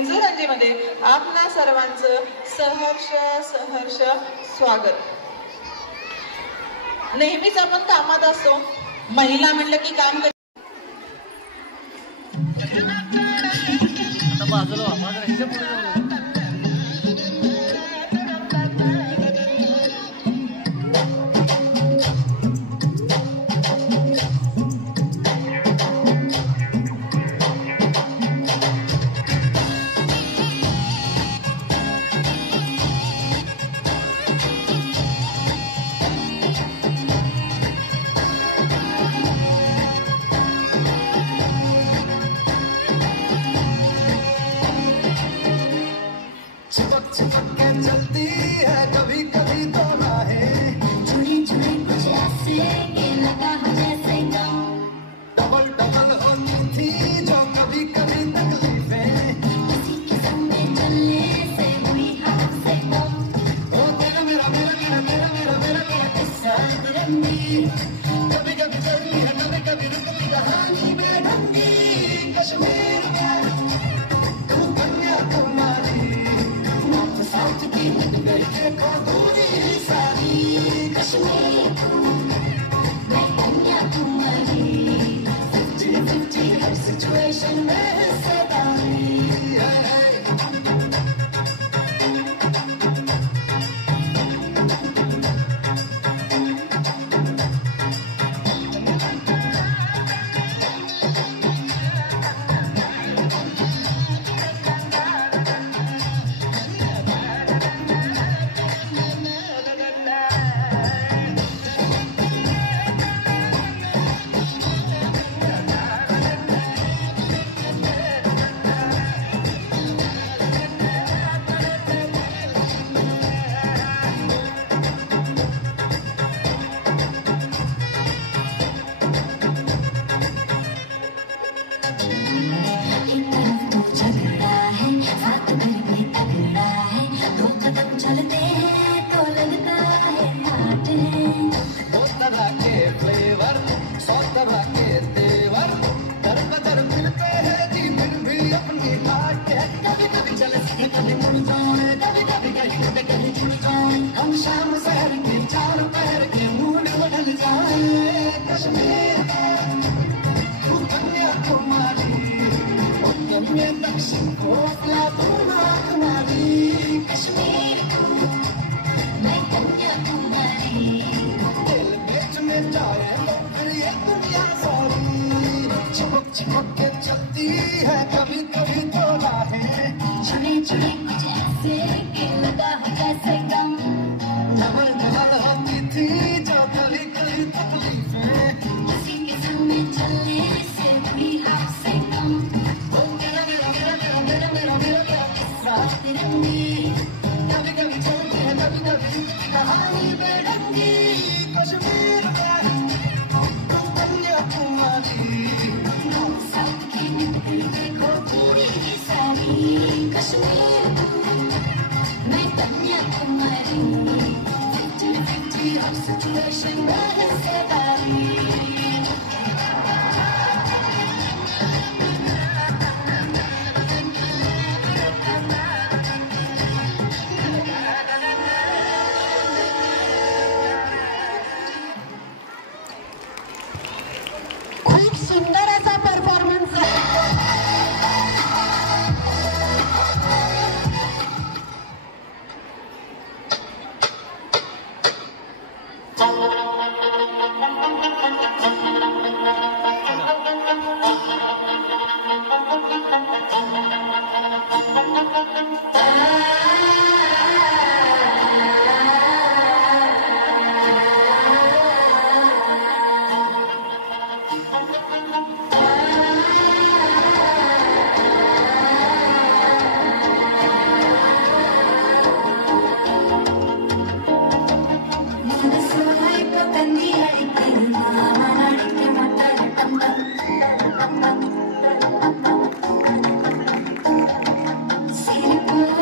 इंजुरंजीमध्ये आपणा सर्वांचं सहर्ष स्वागत। नेहमीच आपण कामात असतो, महिला म्हणलं की काम चलती है कभी कभी तो राहें जुड़ी जुड़ी कुछ ऐसे कि लगा हो जैसे गम डबल डबल होती थी जो कभी कभी तकलीफें किसी किस्म में चलने से हुई हमसे कम ओ तेरा मेरा मेरा मेरा मेरा मेरा मेरा मेरा किस्सा रंगी कभी कभी चलती है कभी कभी रुकती कहानी में ढंगी कश्मीर में तू कन्याकुमारी साउथ की गई देखो दूरी सारी कश्मीर मैं कन्याकुमारी 50-50 हर सिचुएशन में हिस्सेदारी हम शाम शहर के चार पैर के मूड बदल जाए कश्मीर तू कन्याकुमारी उत्तर में दक्षिण को अपना तुम्हारी कश्मीर मैं कन्याकुमारी दिल बेच में जाए तो फिर ये दुनिया सारी चिपक चिपक के चलती है कभी कभी तो राहें जुड़े जुड़े कुछ ऐसे कि लगा हो जैसे गम डबल डबल होती थी जो कभी कभी तकलीफें किसी किस्म में चलने से भी हमसे कम ओ मेरा मेरा मेरा मेरा मेरा मेरा मेरा मेरा किस्सा रंगी कभी कभी चलती है कभी कभी कहानी में रंगी कश्मीर में तुम कन्याकुमारी साउथ की निकली देखो पूरी ही सारी कश्मीर मैं कन्याकुमारी 50-50 हर सिचुएशन में हिस्सेदारी खूप सुंदर असा परफॉर्मन्स आहे। Siripur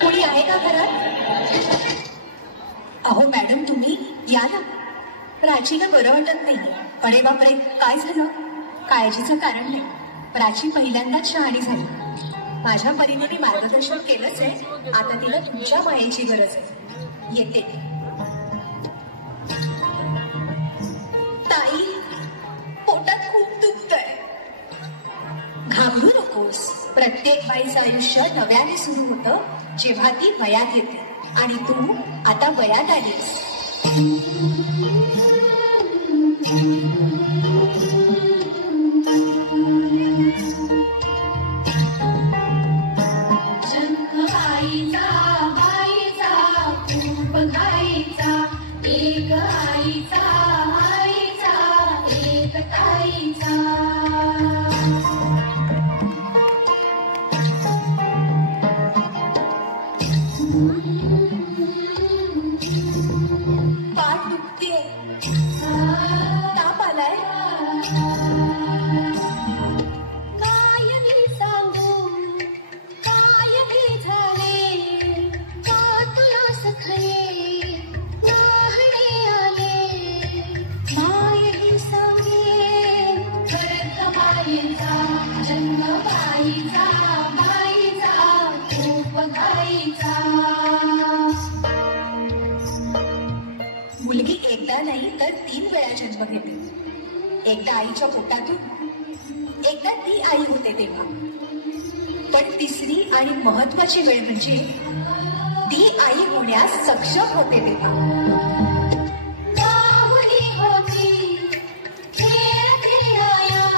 कोणी आहे का घरात? अहो मॅडम तुम्ही या ना. प्राचीला बरं वाटत नाही. अरे बापरे, काय झालं? काळजीचं कारण नाही. प्राची पहिल्यांदाच शहाणी झाली. माझ्या परीने मी मार्गदर्शन केलंच आहे. आता तिला तुमच्या मायेची गरज आहे. येते. ताई, पोटात खूप दुखतंय. घाबरू नकोस. प्रत्येक बाईचं आयुष्य नव्याने सुरू होतं जेव्हा ती वयात येते. आणि तू आता वयात आलीस. जन्म आईचा बाईचा खूप घाईचा. एक आईचा आईचा एक ताईचा. पाठ दुखतेय. ताप आलाय. काय मी सांगू काय मी झाले. का तुला सखये नाहणे आले. मायही सांगे करत मायेचा. जन्म बाईचा बाईचा खूप घाईचा. मुलगी एकदा नाही तर 3 वेळा जन्म घेते. एकदा आईच्या पोटातून, एकदा ती आई होते तेव्हा. पण तिसरी आणि महत्वाची वेळ म्हणजे ती आई होण्यास सक्षम होते तेव्हा. बाहुली होती खेळ खेळाया.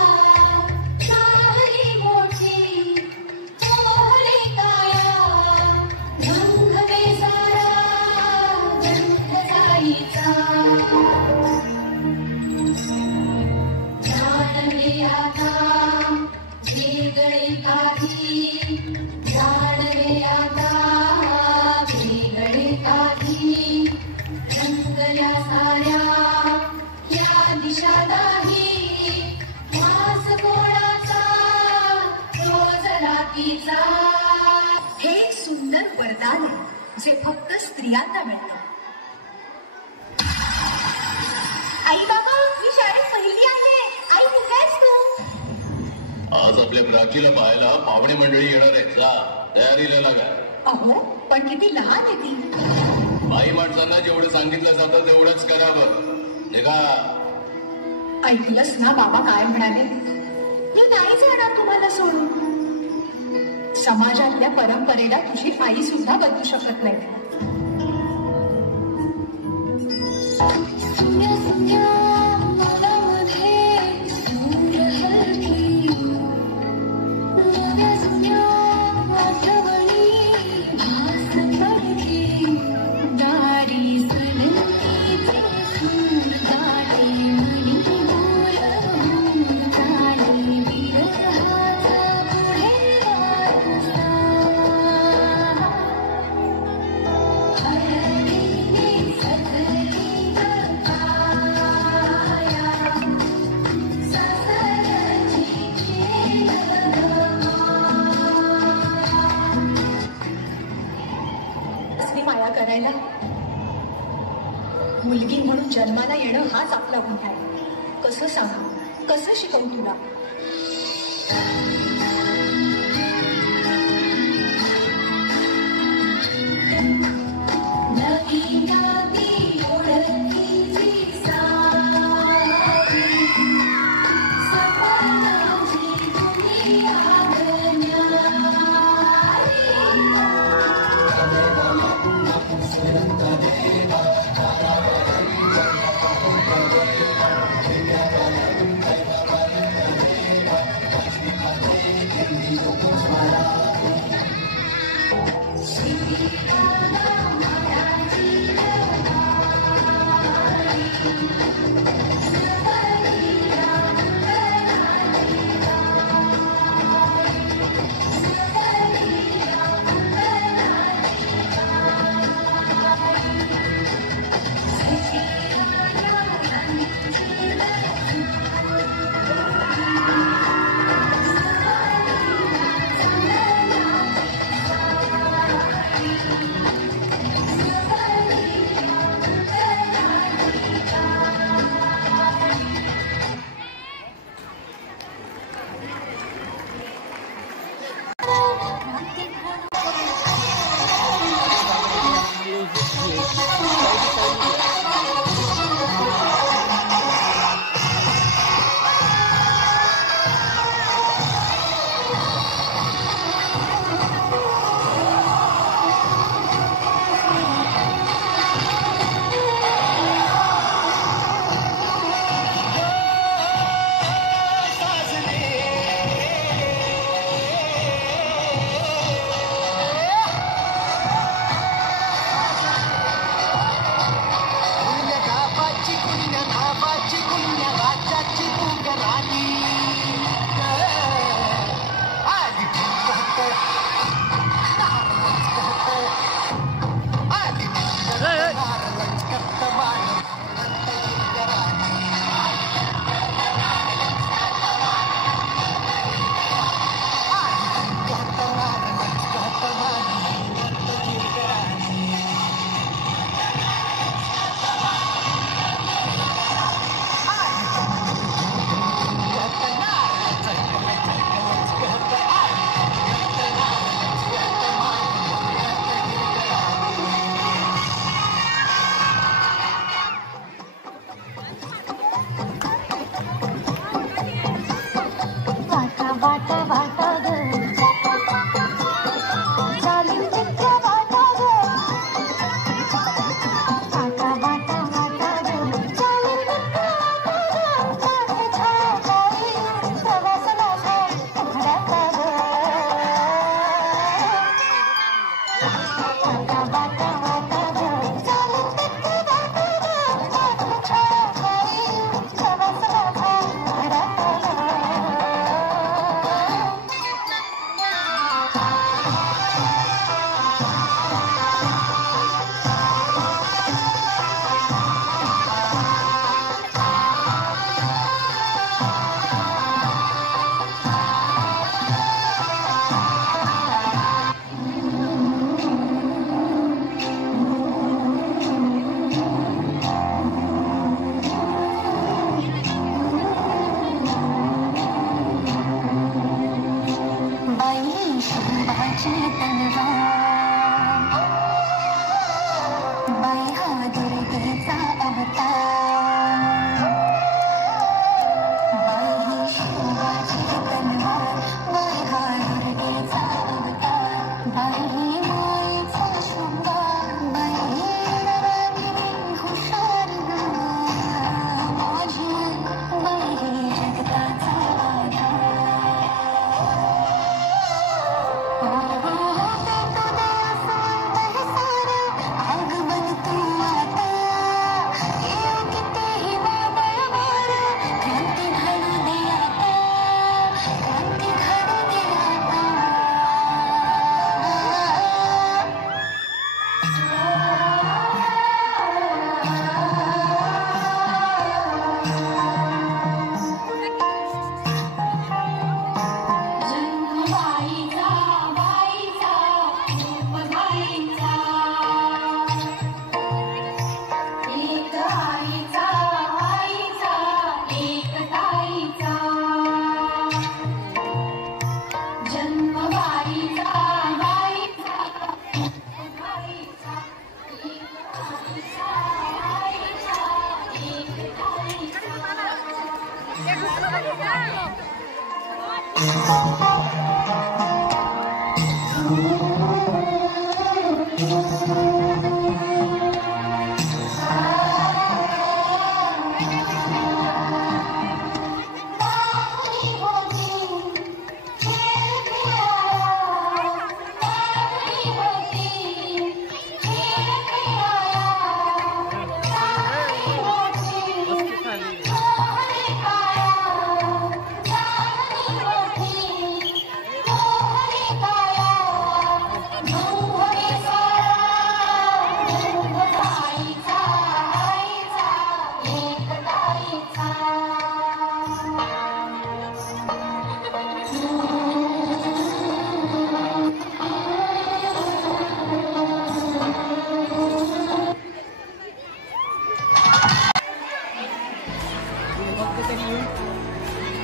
बाहुली मोठी ओहली काया. रंग बेजारा जाणवे आता वेगळे काही रंगल्या साऱ्या या दिशा नाही मास कोणाचा रोज रातीचा. हे एक सुंदर वरदान आहे जे फक्त स्त्रियांना मिळतं. आई बाबा, मी शाळेत पहिली आहे. आई कुठे आहेस तू? आज आपल्या प्राचीला पाहायला पाहुणे मंडळी येणार आहेत. जा, तयारीला लागा. अहो, पण किती लहान आहे ती. बाई माणसांना जेवढं सांगितलं जातं तेवढंच करावं. निघा. ऐकलंस ना बाबा काय म्हणाले? मी नाही जाणार तुम्हाला सोडून. समाजातल्या परंपरेला तुझी आई सुद्धा बदलू शकत नाही. सुन्या सुन्या मनामध्ये सूर हलकी नव्या जुन्या आठवणी भास पडकी दारी सनंतीचे सूर गाणे मनी बोल होऊन गाणे विरहाचा पुढे वारसा हरलीने सगळी माया करायला मुलगी म्हणून जन्माला येणं हाच आपला गुन्हा आहे. कसं सांगू, कसं शिकवू तुला? नवी नवी ओळखीची सारी सपनाची दुनिया गण्यारी.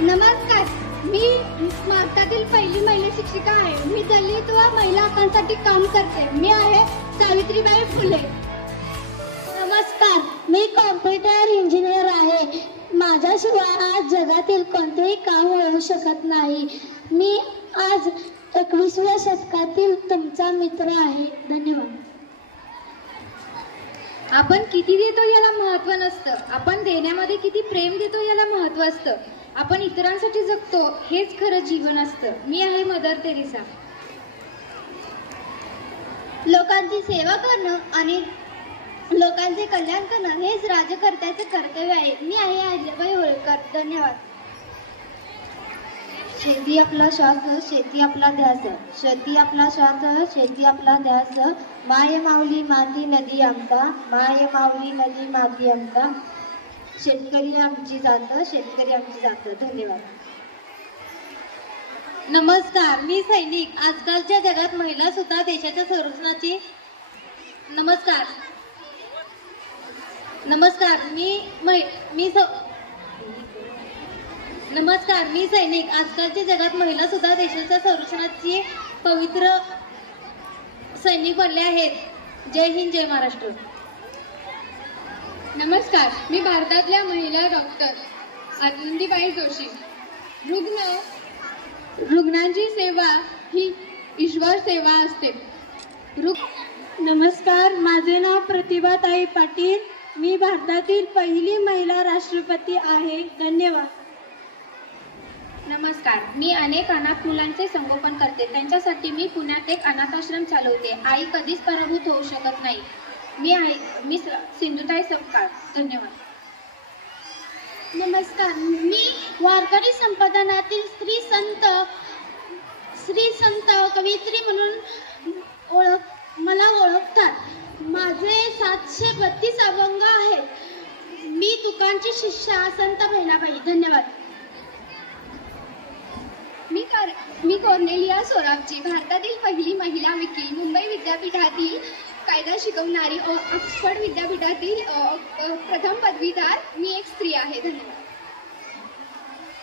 नमस्कार, मी भारतातील पहिली महिला शिक्षिका आहे. मी दलित व महिला हक्कांसाठी काम करते. मी आहे सावित्रीबाई फुले. नमस्कार, मी कॉम्प्युटर इंजिनियर आहे. माझ्याशिवाय आज जगातील कोणतेही काम होऊ शकत नाही. मी आज 21व्या शतकातील तुमचा मित्र आहे. धन्यवाद. आपण किती देतो याला महत्व नसतं, आपण देण्यामध्ये किती प्रेम देतो याला महत्व असतं. आपण इतरांसाठी जगतो हेच खरं जीवन असतं. मी आहे मदर तेरेसा. लोकांची सेवा करणं आणि लोकांचे कल्याण करणं हेच राज्यकर्त्याचे कर्तव्य आहे. मी आहे अहिल्याबाई होळकर. धन्यवाद. शेती आपला श्वास, शेती आपला ध्यास, शेती आपला श्वास, शेती आपला ध्यास. माय माऊली माती नदी आमचा, माय माऊली नदी माती आमचा. शेतकरी आमची जात, शेतकरी आमची जात. धन्यवाद. नमस्कार, मी सैनिक. आजकालच्या जगात महिला सुद्धा देशाच्या संरक्षणाची नमस्कार मी सैनिक. आजकालच्या जगात महिला सुद्धा देशाच्या संरक्षणाची पवित्र सैनिक बनले आहेत. जय हिंद, जय महाराष्ट्र. नमस्कार, मी भारतातल्या महिला डॉक्टर आनंदीबाई जोशी. रुग्णांची सेवा ही ईश्वर सेवा असते. नमस्कार, माझे नाव प्रतिभाताई पाटील. मी भारतातील पहिली महिला राष्ट्रपती आहे. धन्यवाद. नमस्कार, मी अनेक अनाथ मुलांचे संगोपन करते. त्यांच्यासाठी मी पुण्यात एक अनाथाश्रम चालवते. आई कधीच पराभूत होऊ शकत नाही. मी सिंधुताई सपकाळ. धन्यवाद. नमस्कार, मी वारकरी संपादनातील श्री संत कवयित्री म्हणून मला ओळखतात. माझे 732 अभंग आहेत. मी तुकांची शिष्या संत बहिणाबाई. धन्यवाद. मी कॉर्नेलिया सोराबजी, भारतातील पहिली महिला वकील, मुंबई विद्यापीठातील कायदा शिकवणारी, ऑक्सफर्ड विद्यापीठातील प्रथम पदवीधर. मी एक स्त्री आहे. धन्यवाद.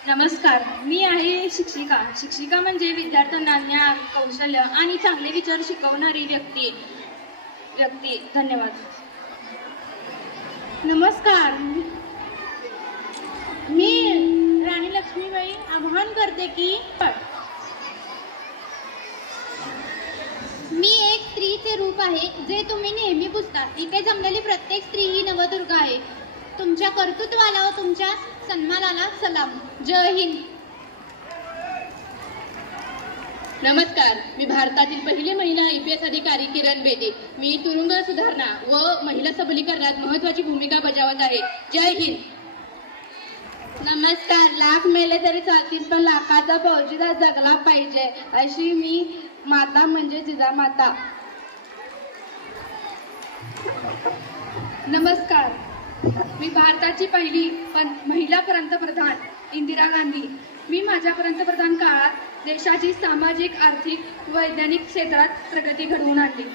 नमस्कार, मी आहे शिक्षिका. शिक्षिका म्हणजे विद्यार्थ्यांना ज्ञान, कौशल्य आणि चांगले विचार शिकवणारी व्यक्ती. धन्यवाद. नमस्कार, मी राणी लक्ष्मीबाई आवाहन करते की मी एक स्त्रीचे रूप आहे जे तुम्ही नेहमी पुजता. इथे जमलेली प्रत्येक स्त्री ही नवदुर्गा आहे. तुमच्या कर्तृत्वाला व तुमच्या सन्मानाला सलाम. जय हिंद. नमस्कार, मी भारतातील पहिली महिला IPS अधिकारी किरण बेदी. मी तुरुंग सुधारणा व महिला सबलीकरणात महत्त्वाची भूमिका बजावत आहे. जय हिंद. नमस्कार, लाख मेले तरी चालतील पण लाखाचा फौजीदार जगला पाहिजे अशी मी माता म्हणजे जिजामाता. नमस्कार, मी भारताची पहिली महिला पंतप्रधान इंदिरा गांधी. मी माझ्या पंतप्रधान काळात देशाची सामाजिक, आर्थिक, वैज्ञानिक क्षेत्रात प्रगती घडवून आणली.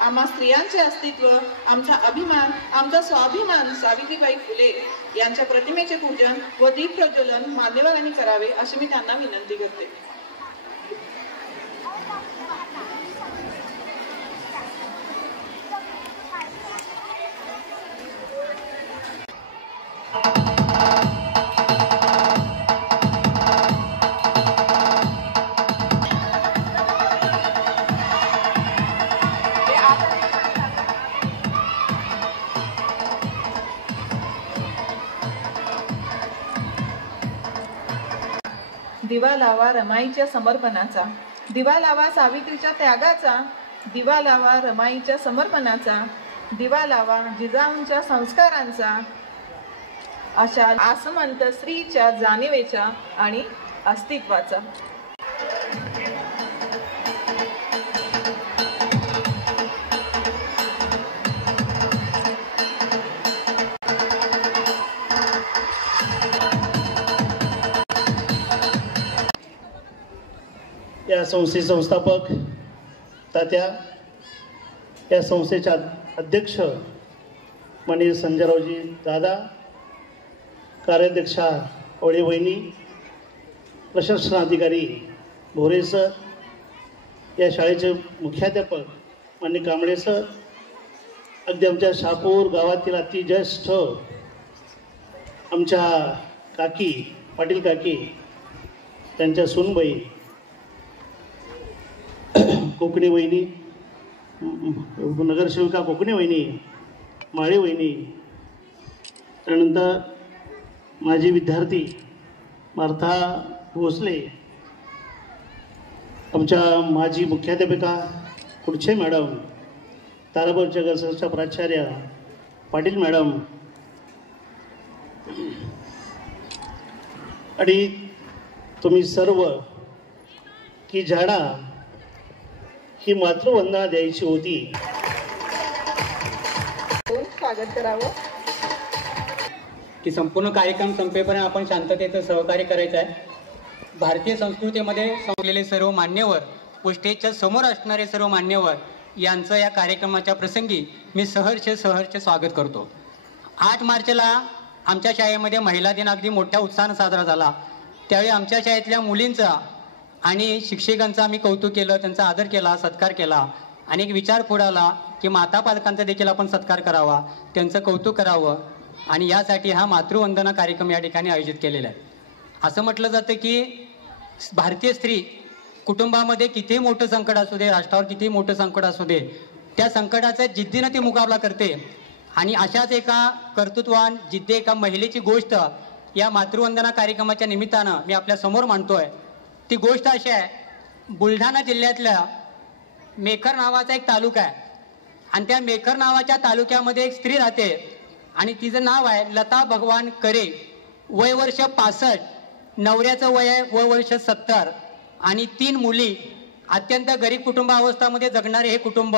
आम्हा स्त्रियांचे अस्तित्व, आमचा अभिमान, आमचा स्वाभिमान सावित्रीबाई फुले यांच्या प्रतिमेचे पूजन व दीप प्रज्वलन मान्यवरांनी करावे अशी मी त्यांना विनंती करते. दिवा लावा रमाईच्या समर्पणाचा, दिवा लावा सावित्रीच्या त्यागाचा, दिवा लावा रमाईच्या समर्पणाचा, दिवा लावा जिजाऊंच्या संस्कारांचा, अशा आसमंत स्त्रीच्या जाणीवेचा आणि अस्तित्वाचा. या संस्थेचे संस्थापक तात्या, या संस्थेच्या अध्यक्ष माननीय संजयरावजी दादा, कार्याध्यक्षा ओळे वहिनी, प्रशासनाधिकारी भोरे सर, या शाळेचे मुख्याध्यापक माननीय कांबळे सर, अगदी आमच्या शहापूर गावातील अतिज्येष्ठ आमच्या काकी पाटील काकी, त्यांच्या सूनबाई कोकणी वहिनी, नगरसेविका कोकणी वहिनी, माळे वहिनी, त्यानंतर माझी विद्यार्थी मार्था भोसले, आमच्या माजी मुख्याध्यापिका कुडछे मॅडम, तारापूर जगसरच्या प्राचार्य पाटील मॅडम, आणि तुम्ही सर्व की ज्याला ही मातृवंदना द्यायची होती. स्वागत करावं की संपूर्ण कार्यक्रम संपेपर्यंत आपण शांततेचं सहकार्य करायचं आहे. भारतीय संस्कृतीमध्ये संपलेले सर्व मान्यवर व स्टेजच्या समोर असणारे सर्व मान्यवर यांचं या कार्यक्रमाच्या प्रसंगी मी सहर्ष स्वागत करतो. 8 मार्चला आमच्या शाळेमध्ये महिला दिन अगदी मोठ्या उत्साहानं साजरा झाला. त्यावेळी आमच्या शाळेतल्या मुलींचा आणि शिक्षकांचा आम्ही कौतुक केलं, त्यांचा आदर केला, सत्कार केला आणि एक विचार पुढे आला की माता पालकांचा देखील आपण सत्कार करावा, त्यांचं कौतुक करावं आणि यासाठी हा मातृवंदना कार्यक्रम या ठिकाणी आयोजित केलेला आहे. असं म्हटलं जातं की भारतीय स्त्री कुटुंबामध्ये कितीही मोठं संकट असू दे, राष्ट्रावर कितीही मोठं संकट असू दे, त्या संकटाचा जिद्दीनं ती मुकाबला करते आणि अशाच एका कर्तृत्वान जिद्दी एका महिलेची गोष्ट या मातृवंदना कार्यक्रमाच्या निमित्तानं मी आपल्या समोर मांडतोय. ती गोष्ट अशी आहे, बुलढाणा जिल्ह्यातल्या मेखर नावाचा एक तालुका आहे आणि त्या मेखर नावाच्या तालुक्यामध्ये एक स्त्री राहते आणि तिचं नाव आहे लता भगवान करे. वय वर्ष 65, नवऱ्याचं वय आहे वय वर्ष 70 आणि 3 मुली. अत्यंत गरीब कुटुंबावस्थामध्ये जगणारे हे कुटुंब,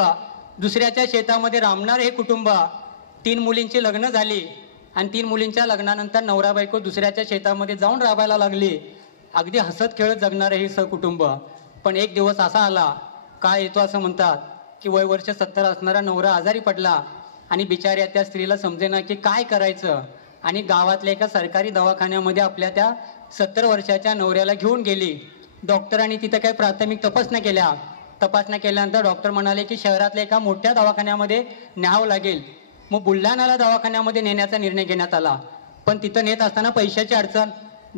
दुसऱ्याच्या शेतामध्ये राबणारे हे कुटुंब. 3 मुलींची लग्न झाली आणि 3 मुलींच्या लग्नानंतर नवरा बायको दुसऱ्याच्या शेतामध्ये जाऊन राबायला लागली. अगदी हसत खेळत जगणारे हे सहकुटुंब. पण एक दिवस असा आला, काय येतो असं म्हणतात की वय वर्ष 70 असणारा नवरा आजारी पडला आणि बिचाऱ्या त्या स्त्रीला समजेना की काय करायचं आणि गावातल्या एका सरकारी दवाखान्यामध्ये आपल्या त्या 70 वर्षाच्या नवऱ्याला घेऊन गेली. डॉक्टरांनी तिथं काही प्राथमिक तपासण्या केल्यानंतर डॉक्टर म्हणाले की शहरातल्या एका मोठ्या दवाखान्यामध्ये न्यावं लागेल. मग बुलढाण्याला दवाखान्यामध्ये नेण्याचा निर्णय घेण्यात आला. पण तिथं नेत असताना पैशाची अडचण,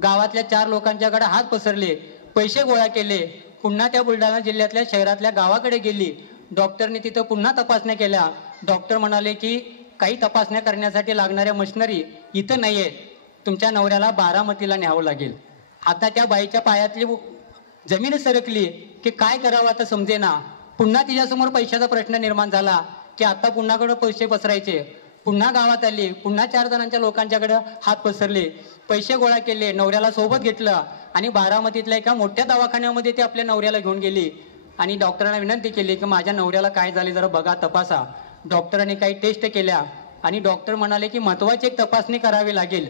गावातल्या 4 लोकांच्याकडे हात पसरले, पैसे गोळा केले, पुन्हा त्या बुलढाणा जिल्ह्यातल्या शहरातल्या गावाकडे गेली. डॉक्टरने तिथं पुन्हा तपासण्या केल्या. डॉक्टर म्हणाले की काही तपासण्या करण्यासाठी लागणाऱ्या मशिनरी इथं नाही आहे, तुमच्या नवऱ्याला बारामतीला न्यावं लागेल. आता त्या बाईच्या पायातली जमीन सरकली की काय करावं आता समजेना. पुन्हा तिच्यासमोर पैशाचा प्रश्न निर्माण झाला की आता पुन्हाकडे पैसे पसरायचे. पुन्हा गावात आली, पुन्हा 4 जणांच्या लोकांच्याकडे हात पसरले, पैसे गोळा केले, नवऱ्याला सोबत घेतलं आणि बारामतीतल्या एका मोठ्या दवाखान्यामध्ये ते आपल्या नवऱ्याला घेऊन गेली आणि डॉक्टरांना विनंती केली की माझ्या नवऱ्याला काय झाले जरा बघा, तपासा. डॉक्टरांनी काही टेस्ट केल्या आणि डॉक्टर म्हणाले की महत्वाची एक तपासणी करावी लागेल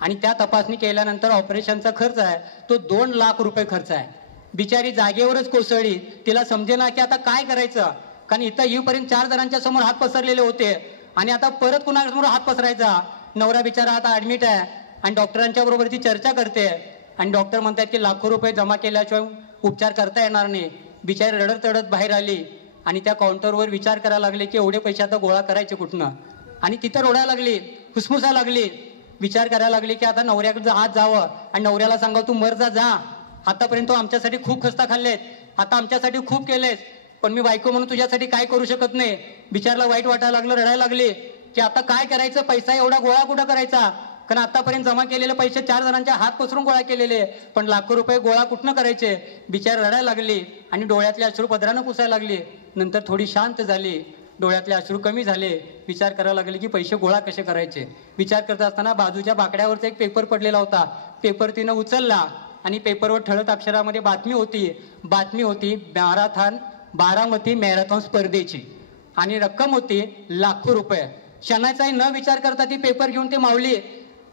आणि त्या तपासणी केल्यानंतर ऑपरेशनचा खर्च आहे तो 2 लाख रुपये खर्च आहे. बिचारी जागेवरच कोसळली, तिला समजेना की आता काय करायचं, कारण इथं येऊपर्यंत 4 जणांच्या समोर हात पसरलेले होते आणि आता परत कुणासमोर हात पसरायचा. नवरा बिचारा आता ऍडमिट आहे आणि डॉक्टरांच्या बरोबर ती चर्चा करते आणि डॉक्टर म्हणतात की लाखो रुपये जमा केल्याशिवाय उपचार करता येणार नाही. बिचारी रडत रडत बाहेर आली आणि त्या काउंटरवर विचार करायला लागले की एवढे पैसे आता गोळा करायचे कुठनं. आणि तिथं रोडायला लागली, फुसफुसायला लागली, विचार करायला लागले की आता नवऱ्याकडे आज जावं आणि नवऱ्याला सांगा तू मर जा, आतापर्यंत आमच्यासाठी खूप खस्ता खाल्लेत, आता आमच्यासाठी खूप केलेस, पण मी बायको म्हणून तुझ्यासाठी काय करू शकत नाही. बिचारला वाईट वाटायला लागलं, रडायला लागले की आता काय करायचं, पैसा एवढा गोळा कुठं करायचा, कारण आतापर्यंत जमा केलेले पैसे 4 जणांच्या हात पसरून गोळा केलेले, पण लाखो रुपये गोळा कुठनं करायचे. बिचार रडायला लागली आणि डोळ्यातल्या अश्रू पदरानं पुसायला लागली. नंतर थोडी शांत झाली डोळ्यातले अश्रू कमी झाले. विचार करायला लागले की पैसे गोळा कसे करायचे. विचार करत असताना बाजूच्या बाकड्यावरचा एक पेपर पडलेला होता. पेपर तिनं उचलला आणि पेपरवर ठळक अक्षरामध्ये बातमी होती बारामती मॅरेथॉन स्पर्धेची आणि रक्कम होती लाखो रुपये. क्षणाचाही न विचार करता ती पेपर घेऊन ती माऊली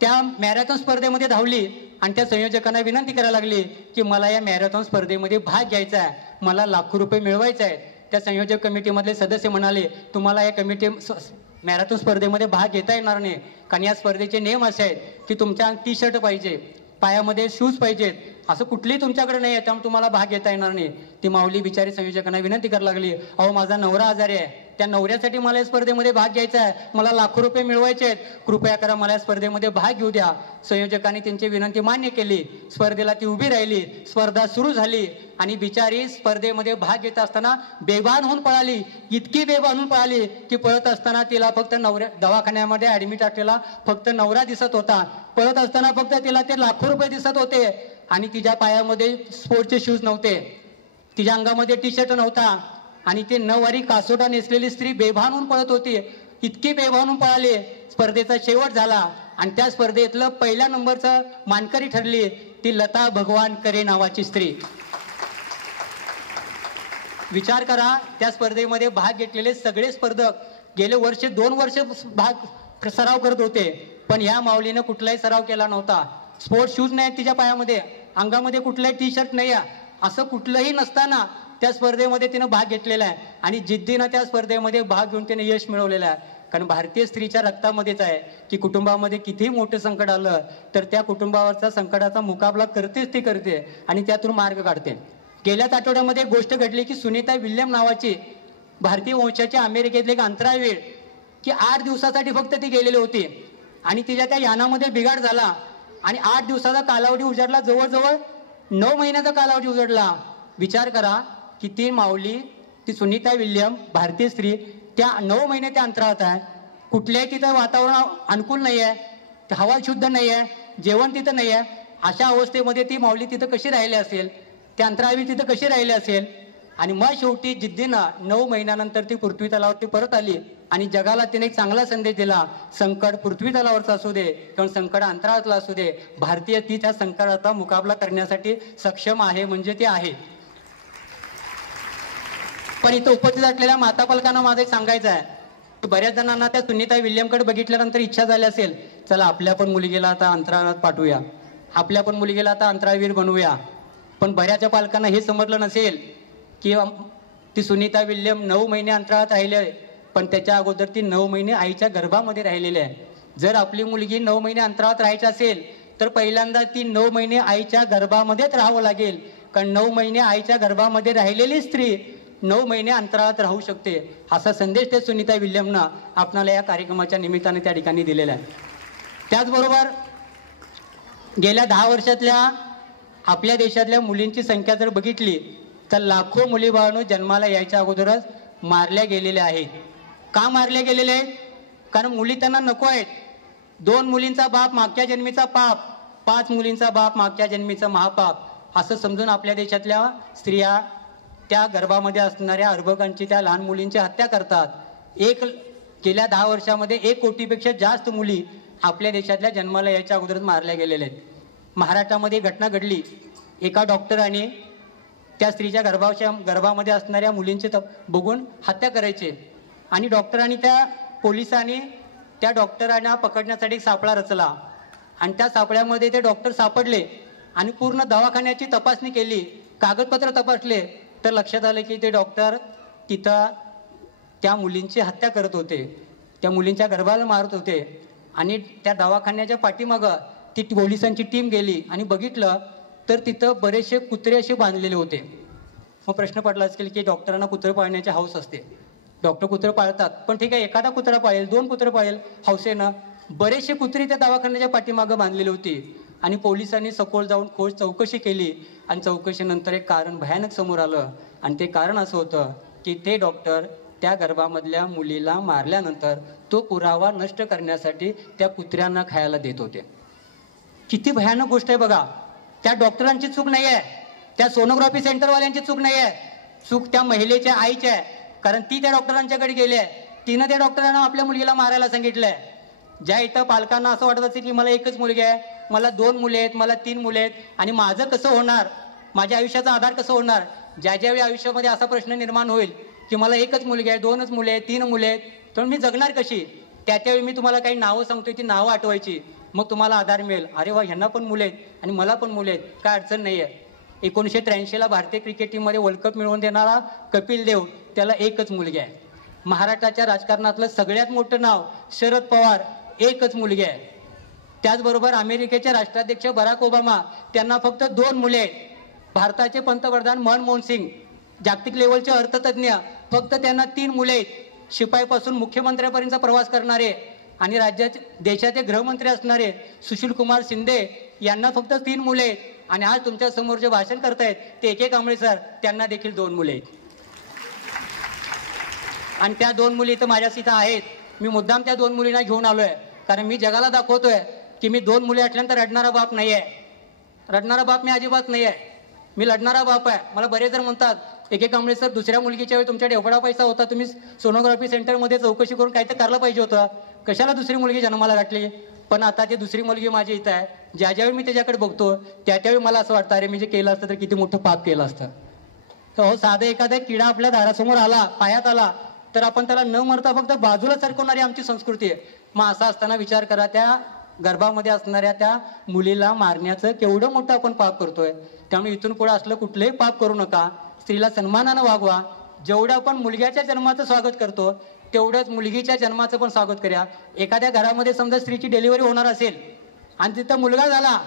त्या मॅरेथॉन स्पर्धेमध्ये धावली आणि त्या संयोजकांना विनंती करायला लागली की मला या मॅरेथॉन स्पर्धेमध्ये भाग घ्यायचा आहे, मला लाखो रुपये मिळवायचे आहेत. त्या संयोजक कमिटीमधले सदस्य म्हणाले तुम्हाला या मॅरेथॉन स्पर्धेमध्ये भाग घेता येणार नाही, कारण या स्पर्धेचे नियम असे आहेत की तुमच्या टी शर्ट पाहिजे, पायामध्ये शूज पाहिजेत, असं कुठलीही तुमच्याकडे नाही आहे, त्यामुळे तुम्हाला भाग घेता येणार नाही. ती माऊली बिचारी संयोजकांना विनंती करायला लागली, अहो माझा नवरा आजारी आहे, त्या नवऱ्यासाठी मला या स्पर्धेमध्ये भाग घ्यायचा आहे, मला लाखो रुपये मिळवायचे आहेत, कृपया करा मला या स्पर्धेमध्ये भाग घेऊ द्या. संयोजकांनी त्यांची विनंती मान्य केली. स्पर्धेला ती उभी राहिली. स्पर्धा सुरू झाली आणि बिचारी स्पर्धेमध्ये भाग घेत असताना बेभान होऊन पळाली. इतकी बेभान होऊन पळाली की पळत असताना तिला फक्त दवाखान्यामध्ये ऍडमिट असलेला फक्त नवरा दिसत होता. पळत असताना फक्त तिला ते लाखो रुपये दिसत होते आणि तिच्या पायामध्ये स्पोर्टचे शूज नव्हते, तिच्या अंगामध्ये टी शर्ट नव्हता आणि ती नऊवारी कासोटा नेसलेली स्त्री बेभान होऊन पळत होती. इतकी बेभान होऊन पळाली. स्पर्धेचा शेवट झाला आणि त्या स्पर्धेतलं पहिल्या नंबरचं मानकरी ठरली ती लता भगवान करे नावाची स्त्री. विचार करा, त्या स्पर्धेमध्ये भाग घेतलेले सगळे स्पर्धक गेले 2 वर्ष भाग सराव करत होते, पण या माऊलीनं कुठलाही सराव केला नव्हता. स्पोर्ट्स शूज नाही तिच्या पायामध्ये, अंगामध्ये कुठलाही टी शर्ट नाही आहे, असं कुठलंही नसताना त्या स्पर्धेमध्ये तिनं भाग घेतलेला आहे आणि जिद्दीनं त्या स्पर्धेमध्ये भाग घेऊन तिने यश मिळवलेलं आहे. कारण भारतीय स्त्रीच्या रक्तामध्येच आहे की कुटुंबामध्ये कितीही मोठं संकट आलं तर त्या कुटुंबावरचा संकटाचा मुकाबला करतेच ती करते आणि त्यातून मार्ग काढते. गेल्याच आठवड्यामध्ये एक गोष्ट घडली की सुनीता विल्यम नावाची भारतीय वंशाची अमेरिकेतली एक अंतराळवीर की 8 दिवसासाठी फक्त ती गेलेली होती आणि तिच्या त्या यानामध्ये बिघाड झाला आणि 8 दिवसाचा कालावधी उजाडला, जवळजवळ 9 महिन्याचा कालावधी उजाडला. विचार करा की ती माऊली, ती सुनीता विल्यम भारतीय स्त्री त्या 9 महिने त्या अंतराळात आहे. कुठल्याही तिथं वातावरण अनुकूल नाही आहे, हवा शुद्ध नाही आहे, जेवण तिथं नाही आहे. अशा अवस्थेमध्ये ती माऊली तिथं कशी राहिली असेल, त्या अंतराळवीर तिथं कशी राहिली असेल. आणि मग शेवटी जिद्दीनं 9 महिन्यानंतर ती पृथ्वी तलावरती परत आली आणि जगाला तिने एक चांगला संदेश दिला, संकट पृथ्वी तलावरचा असू दे किंवा संकट अंतराळातला असू दे, भारतीय ती त्या संकटाचा मुकाबला करण्यासाठी सक्षम आहे म्हणजे ती आहे. पण इथं उपस्थित असलेल्या माता पालकांना माझं एक सांगायचं आहे, बऱ्याच जणांना त्या सुनीता विल्यमकडे बघितल्यानंतर इच्छा झाली असेल, चला आपल्या पण मुलगीला आता अंतराळात पाठवूया, आपल्या पण मुलगीला आता अंतराळवीर बनवूया. पण बऱ्याचशा पालकांना हे समजलं नसेल की ती सुनीता विल्यम 9 महिने अंतराळात राहिले, पण त्याच्या अगोदर ती 9 महिने आईच्या गर्भामध्ये राहिलेली आहे. जर आपली मुलगी 9 महिने अंतराळात राहायची असेल तर पहिल्यांदा ती 9 महिने आईच्या गर्भामध्येच राहावं लागेल, कारण 9 महिने आईच्या गर्भामध्ये राहिलेली स्त्री 9 महिने अंतराळात राहू शकते. असा संदेश त्या सुनीता विल्यमनं आपणाला या कार्यक्रमाच्या निमित्ताने त्या ठिकाणी दिलेला आहे. त्याचबरोबर गेल्या 10 वर्षातल्या आपल्या देशातल्या मुलींची संख्या जर बघितली तर लाखो मुली बाळांनो जन्माला यायच्या अगोदरच मारल्या गेलेल्या आहेत. का मारल्या गेलेल्या आहेत? कारण मुली त्यांना नको आहेत. 2 मुलींचा बाप मागच्या जन्मीचा पाप, 5 मुलींचा बाप मागच्या जन्मीचा महापाप, असं समजून आपल्या देशातल्या स्त्रिया त्या गर्भामध्ये असणाऱ्या अर्भकांची, त्या लहान मुलींची हत्या करतात. गेल्या 10 वर्षामध्ये 1 कोटीपेक्षा जास्त मुली आपल्या देशातल्या जन्माला यायच्या अगोदरच मारल्या गेलेल्या आहेत. महाराष्ट्रामध्ये घटना घडली, एका डॉक्टराने त्या स्त्रीच्या गर्भामध्ये असणाऱ्या मुलींचे बघून हत्या करायचे आणि डॉक्टरांनी त्या पोलिसांनी त्या डॉक्टरांना पकडण्यासाठी एक सापळा रचला आणि त्या सापळ्यामध्ये ते डॉक्टर सापडले आणि पूर्ण दवाखान्याची तपासणी केली, कागदपत्र तपासले तर लक्षात आलं की ते डॉक्टर तिथं त्या मुलींची हत्या करत होते, त्या मुलींच्या गर्भाला मारत होते. आणि त्या दवाखान्याच्या पाठीमागं ती पोलिसांची टीम गेली आणि बघितलं तर तिथं बरेचसे कुत्रे असे बांधलेले होते. मग प्रश्न पडला असेल की डॉक्टरांना कुत्रे पाळण्याची हौस असते, डॉक्टर कुत्रे पाळतात, पण ठीक आहे एखादा कुत्रा पाळेल, 2 कुत्रे पाळेल हौसेनं. बरेचसे कुत्री त्या दवाखान्याच्या पाठीमागं बांधलेली होती आणि पोलिसांनी सखोल जाऊन खोज चौकशी केली आणि चौकशीनंतर एक कारण भयानक समोर आलं आणि ते कारण असं होतं की ते डॉक्टर त्या गर्भामधल्या मुलीला मारल्यानंतर तो पुरावा नष्ट करण्यासाठी त्या कुत्र्यांना खायला देत होते. किती भयानक गोष्ट आहे बघा. त्या डॉक्टरांची चूक नाही आहे, त्या सोनोग्राफी सेंटरवाल्यांची चूक नाही आहे, चूक त्या महिलेच्या आईची आहे. कारण ती त्या डॉक्टरांच्याकडे गेली आहे, तिनं त्या डॉक्टरांना आपल्या मुलगीला मारायला सांगितलंय. ज्या इथं पालकांना असं वाटत असेल की मला एकच मुलगी आहे, मला 2 मुले आहेत, मला 3 मुले आहेत आणि माझं कसं होणार, माझ्या आयुष्याचा आधार कसं होणार, ज्यावेळी आयुष्यामध्ये असा प्रश्न निर्माण होईल की मला एकच मुलगी आहे, 2च मुले आहेत, 3 मुले आहेत, तर मी जगणार कशी, त्यावेळी मी तुम्हाला काही नावं सांगतोय, ती नावं आठवायची, मग तुम्हाला आधार मिळेल. अरे वा, ह्यांना पण मुले आहेत आणि मला पण मुले आहेत, काय अडचण नाही आहे. 1983ला भारतीय क्रिकेट टीममध्ये वर्ल्ड कप मिळवून देणारा कपिल देव, त्याला एकच मुलगी आहे. महाराष्ट्राच्या राजकारणातलं सगळ्यात मोठं नाव शरद पवार, एकच मुलगी आहे. त्याचबरोबर अमेरिकेचे राष्ट्राध्यक्ष बराक ओबामा, त्यांना फक्त 2 मुले आहेत. भारताचे पंतप्रधान मनमोहन सिंग, जागतिक लेवलचे अर्थतज्ञ, फक्त त्यांना 3 मुले आहेत. शिपाईपासून मुख्यमंत्र्यापर्यंत प्रवास करणारे आणि देशाचे गृहमंत्री असणारे सुशील कुमार शिंदे यांना फक्त 3 मुले आहेत. आणि आज तुमच्या समोर जे भाषण करतायत ते एके कांबळे सर, त्यांना देखील 2 मुले आहेत. आणि त्या 2 मुली तर माझ्याच इथं आहेत. मी मुद्दाम त्या 2 मुलींना घेऊन आलोय, कारण मी जगाला दाखवतोय की मी 2 मुले असल्यानंतर रडणारा बाप नाही आहे. रडणारा बाप मी अजिबात नाही आहे, मी लढणारा बाप आहे. मला बरेच जण म्हणतात, एके कांबळे सर, दुसऱ्या मुलगीच्या वेळी तुमच्याकडे एवढा पैसा होता, तुम्ही सोनोग्राफी सेंटरमध्ये चौकशी करून काय तर करायला पाहिजे होतं, कशाला दुसरी मुलगी जन्माला घातली. पण आता ती दुसरी मुलगी माझी इथं आहे. ज्यावेळी मी त्याच्याकडे बघतो त्यावेळी मला असं वाटतं, अरे मी जे केलं असतं तर किती मोठं पाप केलं असतं. तर हो, साधं एखादा किडा आपल्या दारासमोर आला, पायात आला, तर आपण त्याला न मरता फक्त बाजूला सरकवणारी आमची संस्कृती आहे. मग असा असताना विचार करा, त्या गर्भामध्ये असणाऱ्या त्या मुलीला मारण्याचं केवढं मोठं आपण पाप करतोय. त्यामुळे इथून पुढे असलं कुठलंही पाप करू नका, स्त्रीला सन्मानानं वागवा. जेवढं आपण मुलग्याच्या जन्माचं स्वागत करतो तेवढंच मुलगीच्या जन्माचं पण स्वागत करूया. एखाद्या घरामध्ये समजा स्त्रीची डिलिव्हरी होणार असेल आणि तिथं मुलगा झाला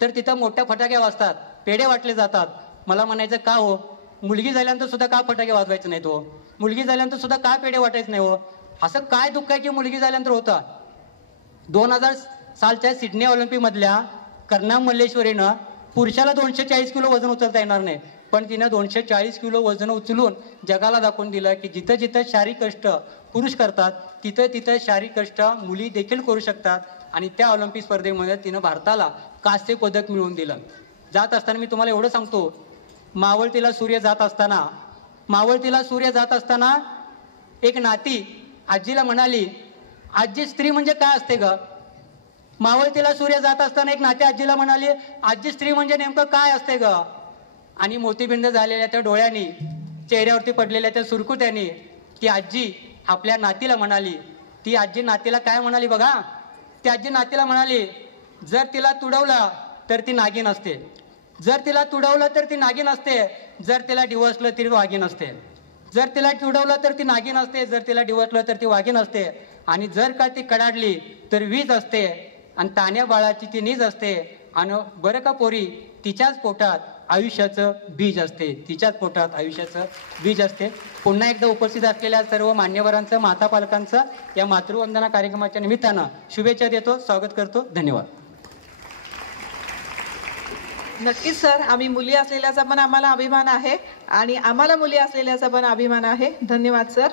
तर तिथं मोठ्या फटाक्या वाजतात, पेढे वाटले जातात. मला म्हणायचं, का हो, मुलगी झाल्यानंतर सुद्धा का फटाके वाजवायचे नाहीत हो, मुलगी झाल्यानंतर सुद्धा का पेढे वाटायचं नाही हो, असं काय दुःख आहे की मुलगी झाल्यानंतर होतं. 2000 सालच्या सिडनी ऑलिम्पिकमधल्या कर्णाम मल्लेश्वरीनं पुरुषाला 240 किलो वजन उचलता येणार नाही, पण तिनं 240 किलो वजन उचलून जगाला दाखवून दिलं की जिथं जिथं शारीरिक कष्ट पुरुष करतात तिथं तिथं शारीरिक कष्ट मुली देखील करू शकतात. आणि त्या ऑलिम्पिक स्पर्धेमध्ये तिनं भारताला कांस्य पदक मिळवून दिलं. जात असताना मी तुम्हाला एवढं सांगतो, मावळतीला सूर्य जात असताना एक नाती आजीला म्हणाली, आजी, स्त्री म्हणजे काय असते ग. मावळतीला सूर्य जात असताना एक नाती आजीला म्हणाली, आजी, स्त्री म्हणजे नेमकं काय असते ग. आणि मोतीबिंद झालेल्या त्या डोळ्यांनी, चेहऱ्यावरती पडलेल्या त्या सुरकुत्यांनी ती आजी आपल्या नातीला म्हणाली. ती आजी नातीला काय म्हणाली बघा, ती आजी नातीला म्हणाली, जर तिला तुडवलं तर ती नागिन असते, जर तिला तुडवलं तर ती नागिन असते, जर तिला डिवसलं तरी वाघीण असते, जर तिला तुडवलं तर ती नागिन असते, जर तिला डिवसलं तर ती वाघीण असते, आणि जर का ती कडाडली तर वीज असते, आणि तान्या बाळाची ती नीज असते, आणि बरं का पोरी, तिच्याच पोटात आयुष्याचं बीज असते, तिच्याच पोटात आयुष्याचं बीज असते. पुन्हा एकदा उपस्थित असलेल्या सर्व मान्यवरांचं, माता पालकांचं या मातृवंदना कार्यक्रमाच्या निमित्तानं शुभेच्छा देतो, स्वागत करतो. धन्यवाद. नक्कीच सर, आम्ही मुली असलेल्याचा पण आम्हाला अभिमान आहे आणि आम्हाला मुली असलेल्याचा पण अभिमान आहे. धन्यवाद सर.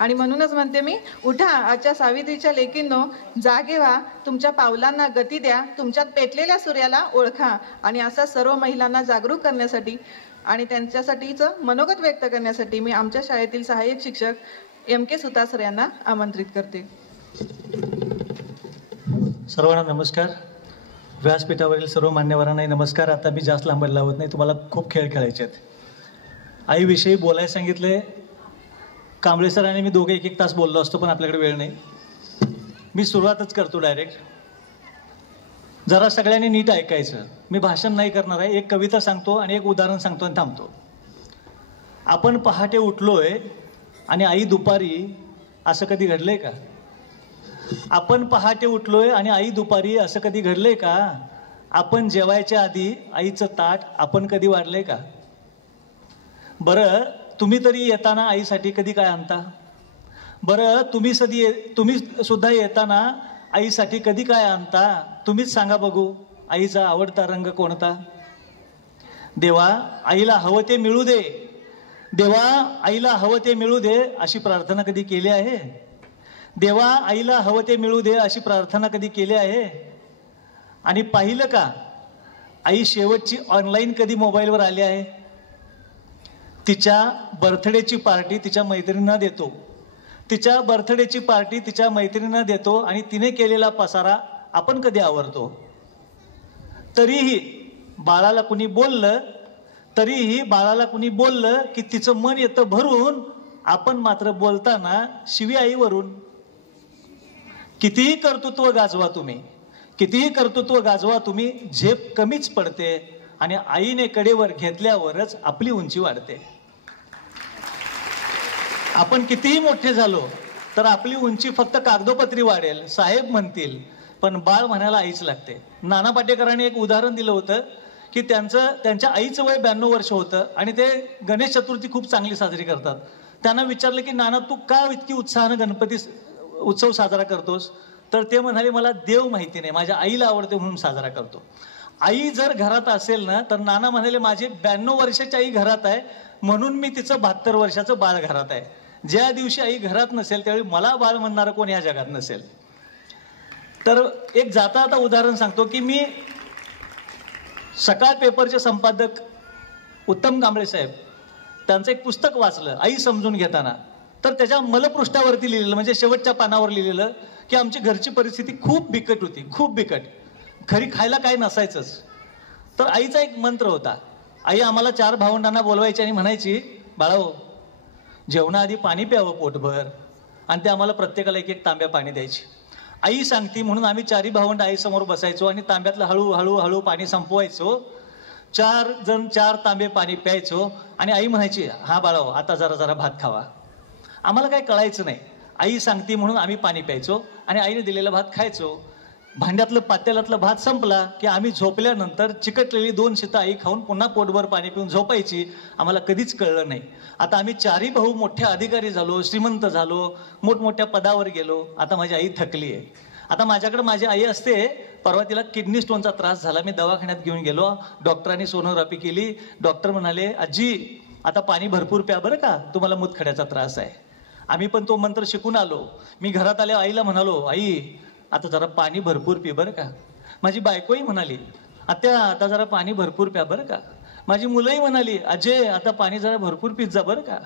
आणि म्हणूनच म्हणते मी, उठा आजच्या सावित्रीच्या लेकींनो, जागे व्हा, तुमच्या पावलांना गती द्या, तुमच्यात पेटलेल्या सूर्याला ओळखा. आणि असा सर्व महिलांना जागरूक करण्यासाठी आणि त्यांच्यासाठीचं मनोगत व्यक्त करण्यासाठी मी आमच्या शाळेतील सहाय्यक शिक्षक MK सुतासर यांना आमंत्रित करते. सर्वांना नमस्कार. व्यासपीठावरील सर्व मान्यवरांनाही नमस्कार. आता मी जास्त लांबत लावत नाही, तुम्हाला खूप खेळ खेळायचे आहेत. आईविषयी बोलायला सांगितले कांबळे सर आणि मी दोघे 1-1 तास बोललो असतो, पण आपल्याकडे वेळ नाही. मी सुरुवातच करतो डायरेक्ट. जरा सगळ्यांनी नीट ऐकायचं. मी भाषण नाही करणार आहे, एक कविता सांगतो आणि एक उदाहरण सांगतो आणि थांबतो. आपण पहाटे उठलोय आणि आई दुपारी, असं कधी घडलंय का? आपण पहाटे उठलोय आणि आई दुपारी, असं कधी घडलंय का? आपण जेवायच्या आधी आईचं ताट आपण कधी वाढलंय का? बरं, तुम्ही तरी येताना आईसाठी कधी काय आणता? बरं, तुम्ही सुद्धा येताना आईसाठी कधी काय आणता? तुम्हीच सांगा बघू, आईचा आवडता रंग कोणता? देवा, आईला हवं ते मिळू दे, देवा, आईला हवं ते मिळू दे, अशी प्रार्थना कधी केली आहे? देवा, आईला हवं ते मिळू दे, अशी प्रार्थना कधी केली आहे? आणि पाहिलं का, आई शेवटची ऑनलाईन कधी मोबाईलवर आली आहे? तिच्या बर्थडेची पार्टी तिच्या मैत्रिणींना देतो, तिच्या बर्थडेची पार्टी तिच्या मैत्रिणींना देतो आणि तिने केलेला पसारा आपण कधी आवरतो? तरीही बाळाला कुणी बोललं की तिचं मन येतं भरून, आपण मात्र बोलताना शिवी आईवरून. कितीही कर्तृत्व गाजवा तुम्ही, झेप कमीच पडते आणि आईने कडेवर घेतल्यावरच आपली उंची वाढते. आपण कितीही मोठे झालो तर आपली उंची फक्त कागदोपत्री वाढेल, साहेब म्हणतील, पण बाळ म्हणायला आईच लागते. नाना पाटेकरांनी एक उदाहरण दिलं होतं की त्यांच्या आईचं वय 92 वर्ष होतं आणि ते गणेश चतुर्थी खूप चांगली साजरी करतात. त्यांना विचारलं की नाना, तू का इतकी उत्साहानं गणपती उत्सव साजरा करतोस? तर ते म्हणाले, मला देव माहिती नाही, माझ्या आईला आवडते म्हणून साजरा करतो. आई जर घरात असेल ना, तर नाना म्हणाले, माझी 92 वर्षाची आई घरात आहे म्हणून मी तिचं 72 वर्षाचं बाळ घरात आहे. ज्या दिवशी आई घरात नसेल त्यावेळी मला बाळ म्हणणारं कोण या जगात नसेल. तर एक जाता उदाहरण सांगतो की मी सकाळ पेपरचे संपादक उत्तम कांबळे साहेब त्यांचं एक पुस्तक वाचलं, आई समजून घेताना. तर त्याच्या मलपृष्ठावरती लिहिलेलं, म्हणजे शेवटच्या पानावर लिहिलेलं की आमची घरची परिस्थिती खूप बिकट होती, खूप बिकट, घरी खायला काय नसायचंच. तर आईचा एक मंत्र होता. आई आम्हाला 4 भावंडांना बोलवायची आणि म्हणायची, बाळाओ जेवणाआधी पाणी प्यावं पोटभर, आणि ते आम्हाला प्रत्येकाला 1-1 तांब्या पाणी द्यायची. आई सांगती म्हणून आम्ही 4ही भावंड आईसमोर बसायचो आणि तांब्यातलं हळूहळू पाणी संपवायचो. 4 जण 4 तांबे पाणी प्यायचो आणि आई म्हणायची, हा बाळाओ आता जरा भात खावा. आम्हाला काही कळायचं नाही, आई सांगती म्हणून आम्ही पाणी प्यायचो आणि आईने दिलेला भात खायचो. भांड्यातलं पातेल्यातलं भात संपला की आम्ही झोपल्यानंतर चिकटलेली 2 शीतं आई खाऊन पुन्हा पोटभर पाणी पिऊन झोपायची. आम्हाला कधीच कळलं नाही. आता आम्ही 4ही भाऊ मोठे अधिकारी झालो, श्रीमंत झालो, मोठमोठ्या पदावर गेलो. आता माझी आई थकली आहे. आता माझ्याकडे माझी आई असते. परवा तिला किडनी स्टोनचा त्रास झाला, मी दवाखान्यात घेऊन गेलो. डॉक्टरांनी सोनोग्राफी केली. डॉक्टर म्हणाले, आजी आता पाणी भरपूर प्या बरं का, तुम्हाला मूतखड्याचा त्रास आहे. आम्ही पण तो मंत्र शिकून आलो. मी घरात आले, आईला म्हणालो, आई आता जरा पाणी भरपूर पी बरं का. माझी बायकोही म्हणाली, आत्या आता जरा पाणी भरपूर प्या बरं का. माझी मुलंही म्हणाली, अजय आता पाणी जरा भरपूर पीत जा बरं का.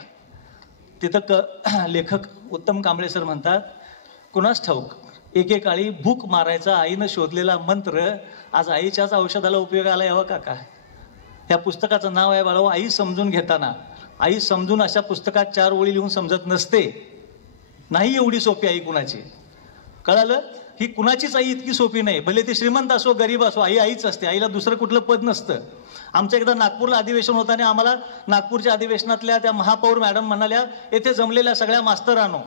तिथं लेखक उत्तम कांबळे सर म्हणतात, कुणास ठाऊक एकेकाळी भूक मारायचा आईनं शोधलेला मंत्र आज आईच्याच औषधाला उपयोगाला यावं का काय. या पुस्तकाचं नाव आहे बाळाओ, आई समजून घेताना. आई समजून अशा पुस्तकात 4 ओळी लिहून समजत नसते. नाही एवढी सोपी आई कुणाची, कळालं. ही कुणाचीच आई इतकी सोपी नाही. भले ती श्रीमंत असो गरीब असो, आई आईच असते. आईला दुसरं कुठलं पद नसतं. आमच्या एकदा नागपूरला अधिवेशन होतं आणि आम्हाला नागपूरच्या अधिवेशनातल्या त्या महापौर मॅडम म्हणाल्या, येथे जमलेल्या सगळ्या मास्तरांनो,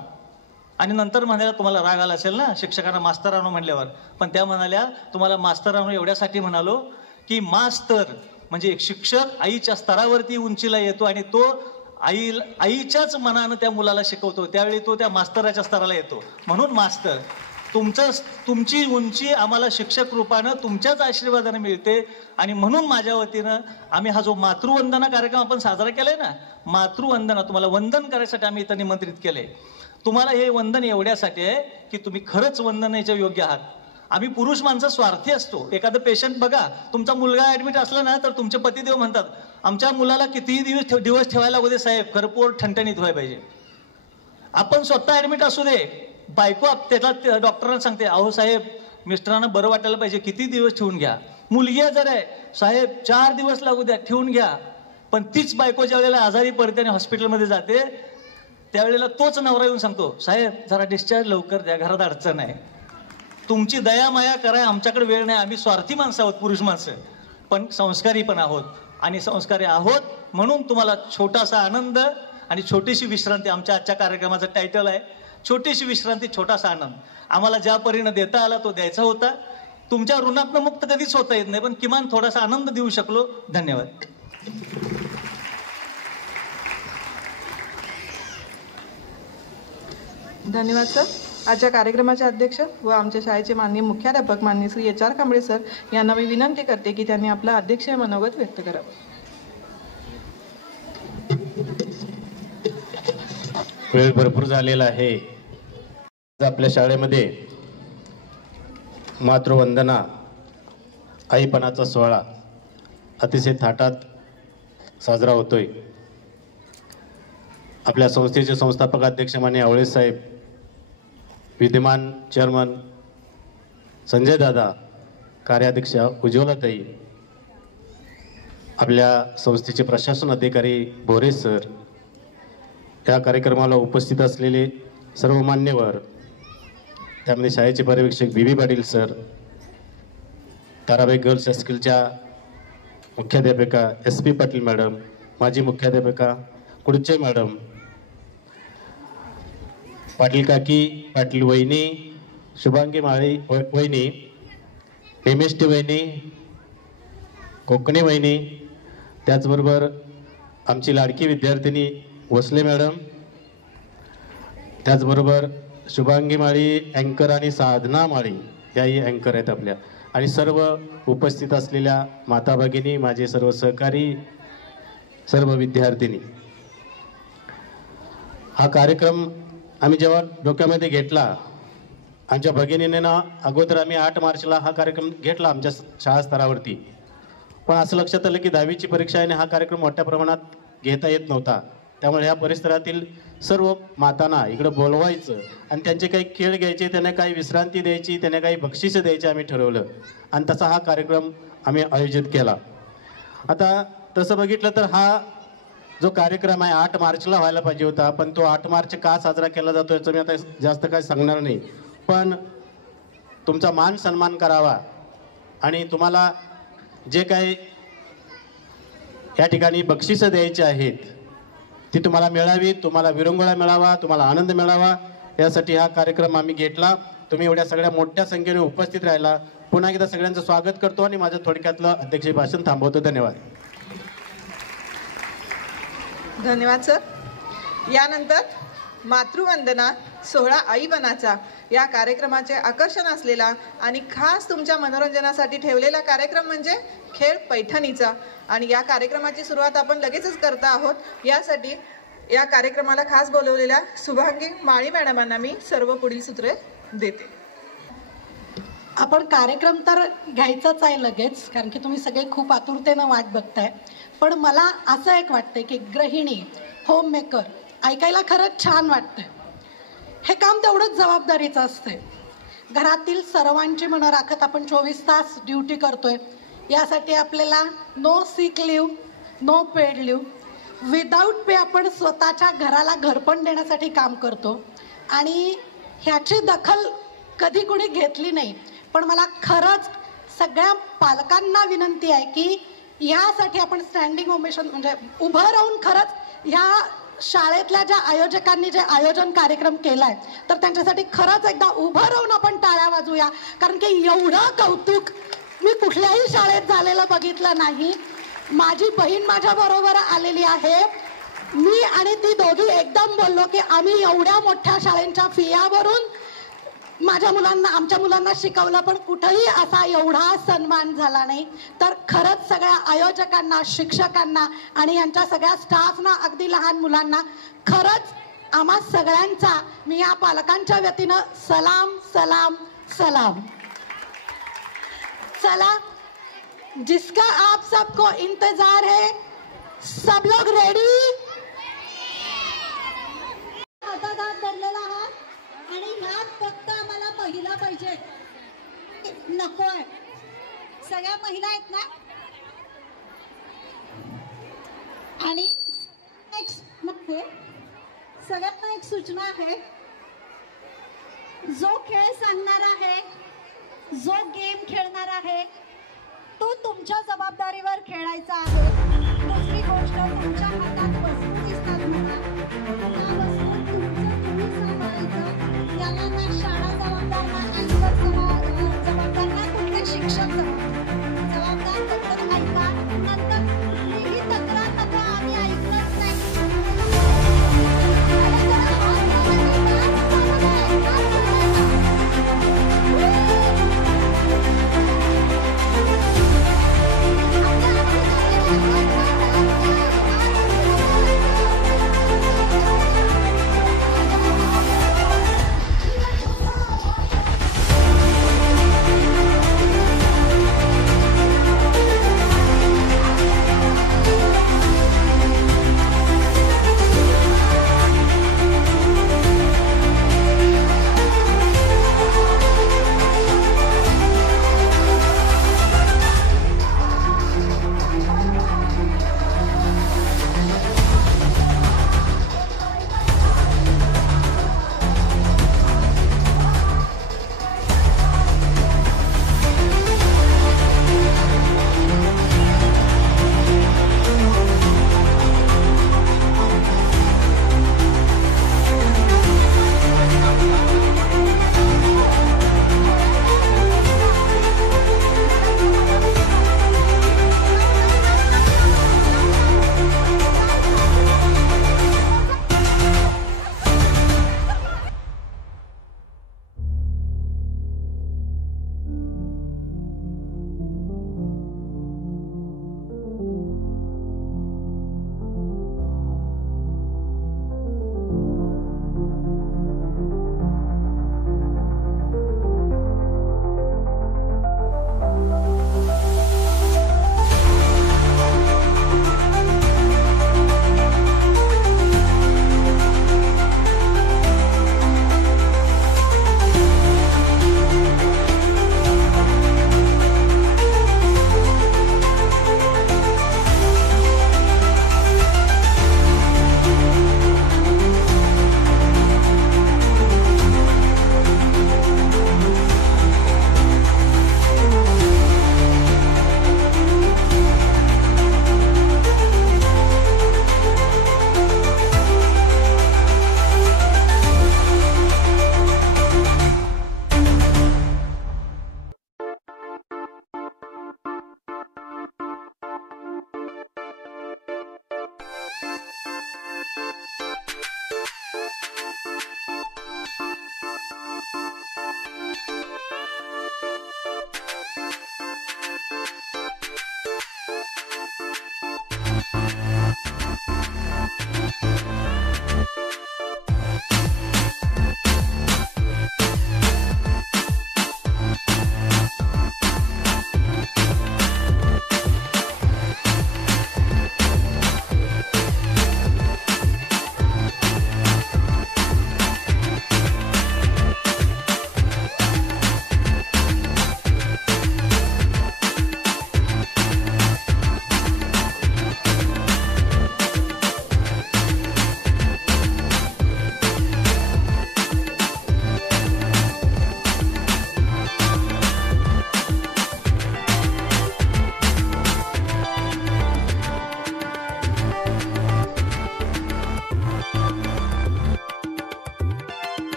आणि नंतर म्हणाल्या तुम्हाला राग आला असेल ना शिक्षकांना मास्तरांनो म्हणल्यावर, पण त्या म्हणाल्या तुम्हाला मास्तरांनो एवढ्यासाठी म्हणालो की मास्तर म्हणजे एक शिक्षक आईच्या स्तरावरती उंचीला येतो आणि तो आईच्याच मनानं त्या मुलाला शिकवतो, त्यावेळी तो त्या मास्तराच्या स्तराला येतो. म्हणून मास्तर तुमची उंची आम्हाला शिक्षक रूपानं तुमच्याच आशीर्वादाने मिळते. आणि म्हणून माझ्या वतीनं आम्ही हा जो मातृवंदना कार्यक्रम आपण साजरा केलाय ना, मातृवंदना तुम्हाला वंदन करायसाठी आम्ही इथं निमंत्रित केलंय. तुम्हाला हे वंदन एवढ्यासाठी आहे की तुम्ही खरंच वंदनेच्या योग्य आहात. आम्ही पुरुष माणसं स्वार्थी असतो. एखादं पेशंट बघा, तुमचा मुलगा ऍडमिट असला ना तर तुमचे पतिदेव म्हणतात, आमच्या मुलाला कितीही दिवस ठेवायला लागू दे साहेब, खरं पोट ठणठणीत व्हायला पाहिजे. आपण स्वतः ऍडमिट असू दे, बायको त्याला डॉक्टरांना सांगते, अहो साहेब मिस्टरांना बरं वाटायला पाहिजे, किती दिवस ठेवून घ्या. मुलगी जर आहे, साहेब 4 दिवस लागू द्या, ठेवून घ्या. पण तीच बायको ज्या वेळेला आजारी पडते आणि हॉस्पिटलमध्ये जाते त्यावेळेला तोच नवरा येऊन सांगतो, साहेब जरा डिस्चार्ज लवकर द्या, घरात अडचण आहे. तुमची दया माया कराय आमच्याकडे वेळ नाही. आम्ही स्वार्थी माणसं आहोत, पुरुष माणसं, पण संस्कारी पण आहोत. आणि संस्कारी आहोत म्हणून तुम्हाला छोटासा आनंद आणि छोटीशी विश्रांती. आमच्या आजच्या कार्यक्रमाचं टायटल आहे छोटीशी विश्रांती छोटासा आनंद. आम्हाला ज्या परीनं देता आला तो द्यायचा होता. तुमच्या ऋणातनं मुक्त कधीच होता येत नाही, पण किमान थोडासा आनंद देऊ शकलो. धन्यवाद. धन्यवाद सर. आजच्या कार्यक्रमाचे अध्यक्ष व आमच्या शाळेचे माननीय मुख्याध्यापक माननीय श्री HR कांबळे सर यांना मी विनंती करते की त्यांनी आपला अध्यक्षीय मनोगत व्यक्त करावं. वेळ भरपूर झालेला आहे. आपल्या शाळेमध्ये मातृवंदना आईपणाचा सोहळा अतिशय थाटात साजरा होतोय. आपल्या संस्थेचे संस्थापक अध्यक्ष माननीय आवळे साहेब, विद्यमान चेअरमन संजय दादा, कार्याध्यक्ष उज्ज्वलाताई, आपल्या संस्थेचे प्रशासन अधिकारी भोरे सर, या कार्यक्रमाला उपस्थित असलेले सर्व मान्यवर, त्यामध्ये शाळेचे पर्यवेक्षक बी पाटील सर, ताराबाई गर्ल्स हायस्कूलच्या मुख्याध्यापिका SP पाटील मॅडम, माजी मुख्याध्यापिका कुडचे मॅडम, पाटील काकी, पाटील वहिनी, शुभांगी माळी वहिनी, MST वहिनी, कोकणे वहिनी, त्याचबरोबर आमची लाडकी विद्यार्थिनी वसले मॅडम, त्याचबरोबर शुभांगी माळी अँकर आणि साधना माळी याही अँकर आहेत आपल्या, आणि सर्व उपस्थित असलेल्या माता भगिनी, माझे सर्व सहकारी, सर्व विद्यार्थिनी. हा कार्यक्रम आम्ही जेव्हा डोक्यामध्ये घेतला, आमच्या भगिनीने ना अगोदर आम्ही 8 मार्चला हा कार्यक्रम घेतला आमच्या शाळा स्तरावरती, पण असं लक्षात आलं की 10वीची परीक्षा आहे आणि हा कार्यक्रम मोठ्या प्रमाणात घेता येत नव्हता. त्यामुळे ह्या परिसरातील सर्व मातांना इकडं बोलवायचं आणि त्यांचे काही खेळ घ्यायचे, त्यांना काही विश्रांती द्यायची, त्यांना काही बक्षिसं द्यायची आम्ही ठरवलं आणि तसा हा कार्यक्रम आम्ही आयोजित केला. आता तसं बघितलं तर हा जो कार्यक्रम आहे 8 मार्चला व्हायला पाहिजे होता, पण तो 8 मार्च का साजरा केला जातो याचं मी आता जास्त काही सांगणार नाही, पण तुमचा मान सन्मान करावा आणि तुम्हाला जे काही या ठिकाणी बक्षिसं द्यायची आहेत ती तुम्हाला मिळावी, तुम्हाला विरंगुळा मिळावा, तुम्हाला आनंद मिळावा, यासाठी हा कार्यक्रम आम्ही घेतला. तुम्ही एवढ्या सगळ्या मोठ्या संख्येने उपस्थित राहिला. पुन्हा एकदा सगळ्यांचं स्वागत करतो आणि माझं थोडक्यातलं अध्यक्ष भाषण थांबवतो. धन्यवाद. धन्यवाद सर. यानंतर मातृवंदना सोहळा आईबनाचा या कार्यक्रमाचे आकर्षण असलेला आणि खास तुमच्या मनोरंजनासाठी ठेवलेला कार्यक्रम म्हणजे खेळ पैठणीचा, आणि या कार्यक्रमाची सुरुवात आपण लगेचच करता आहोत. यासाठी या कार्यक्रमाला खास बोलवलेल्या शुभांगी माळी मॅडमांना मी सर्व पुढील सूत्रे देते. आपण कार्यक्रम तर घ्यायचाच आहे लगेच, कारण की तुम्ही सगळे खूप आतुरतेनं वाट बघताय, पण मला असं एक वाटतंय की गृहिणी, होममेकर ऐकायला खरंच छान वाटतंय. हे काम तेवढंच जबाबदारीचं असते. घरातील सर्वांची मनं राखत आपण 24 तास ड्युटी करतोय. यासाठी आपल्याला no sick leave, no paid leave, without pay आपण स्वतःच्या घराला घरपण देण्यासाठी काम करतो आणि ह्याची दखल कधी कोणी घेतली नाही. पण मला खरंच सगळ्या पालकांना विनंती आहे की ह्यासाठी आपण स्टँडिंग ओवेशन म्हणजे उभं राहून खरंच ह्या शाळेतल्या ज्या आयोजकांनी जे आयोजन कार्यक्रम केलाय तर त्यांच्यासाठी खरंच एकदा उभं राहून आपण टाळ्या वाजूया, कारण की एवढं कौतुक मी कुठल्याही शाळेत झालेलं बघितलं नाही. माझी बहीण माझ्या बरोबर आलेली आहे. मी आणि ती दोघी एकदम बोललो की आम्ही एवढ्या मोठ्या शाळेंच्या फिया भरून माझ्या मुलांना, आमच्या मुलांना शिकवलं, पण कुठेही असा एवढा सन्मान झाला नाही. तर खरंच सगळ्या आयोजकांना, शिक्षकांना आणि यांच्या सगळ्या स्टाफना, अगदी लहान मुलांना खरंच आम्हा सगळ्यांचा मी या पालकांच्या वतीनं सलाम सलाम सलाम. चला, जिसका आप सबको इंतजार है, सब लोग रेडी? हातात धरलेला आहात आणि ह्यात फक्त आम्हाला महिला पाहिजे, नकोय. सगळ्या महिला आहेत ना? आणि सगळ्यांना एक सूचना आहे, जो खेळ सांगणार आहे, जो गेम खेळणार आहे तो तुमच्या जबाबदारीवर खेळायचा आहे. दुसरी गोष्ट, तुमच्या हातात वस्तू दिसतात म्हणा, त्या वस्तू तुम्ही सांभाळायचं. याला ना शाळा जबाबदार, ना अँकर जबाबदार, ना कुठले शिक्षक जबाबदार. फक्त ऐका, नंतर कुठलीही तक्रार नका, आम्ही ऐकलंच नाही.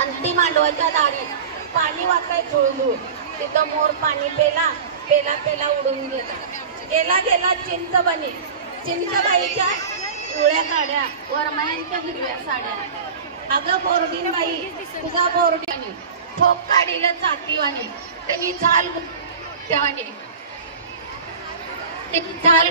अंतिम मांडवाच्या दारी पाणी वाकाय झुळझुळ तिथं मोर पाणी पेला पेला पेला उडून गेला गेला गेला चिंचबनी चिंचबाईच्या पिवळ्या काड्या वरमायांच्या हिरव्या साड्या अगं बोरडीन बाई तुझा बोरडीने ठोक काढीला चाकीवाने त्यांनी चाल तेव्हाने त्यांनी चाल